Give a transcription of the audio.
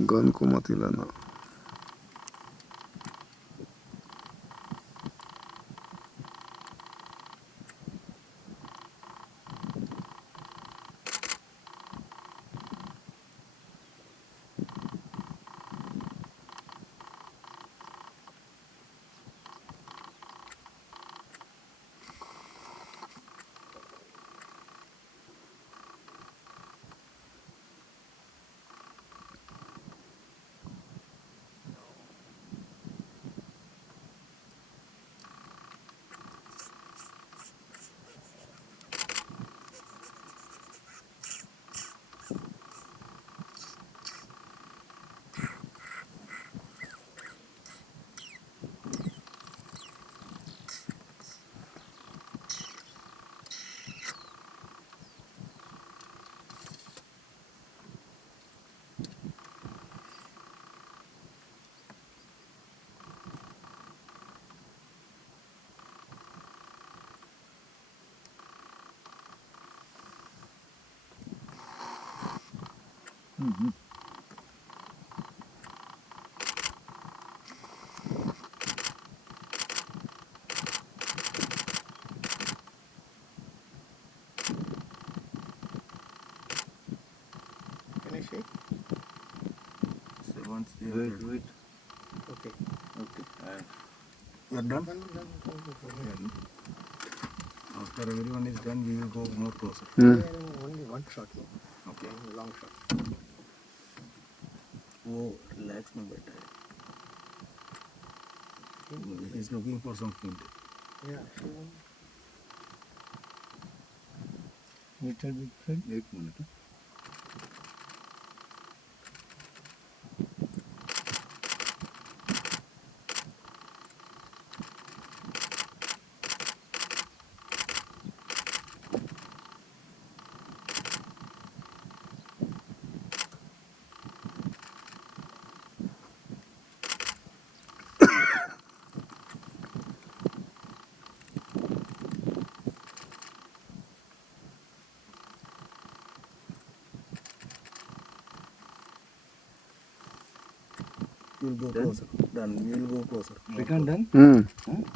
Gun को मत हिलाना। Can I shake? So once they are Wait. Okay. Okay. you are done. Done. Yeah. After everyone is done, we will go more closer. Yeah, only one shot. No? Okay. Long shot. Oh, relax में बैठा है. He's looking for some food. Yeah, she won. Little bit friend. 1 minute. You will go closer. Done. We will go closer. More Second closer. done.